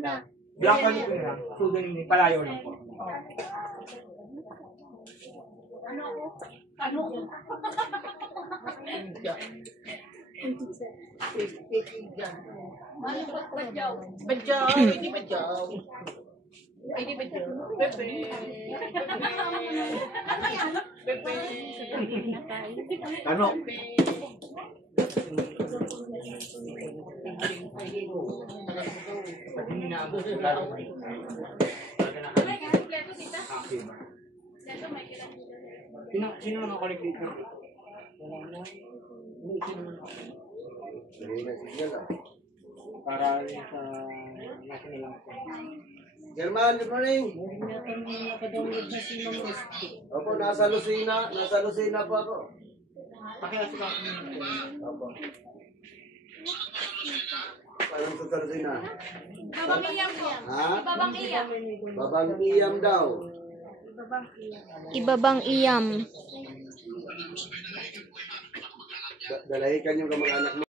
Black card ko na. Sudan din. Palayo lang po. Ano? Badyaw, hindi badyaw. Hindi badyaw. Pepe. Pepe. Ano? Sino nakakonek dito? Wala na. Sino naman ako? Para sa national lang. German, good morning. Opo, nasa Lucena po ako. Pakilas ka ako. Opo. Parang sa Lucena. Babang iyam po. Ha? Babang iyam. Babang iyam daw. Ibabang iyam. Dalahikan yung kamag-anak mo.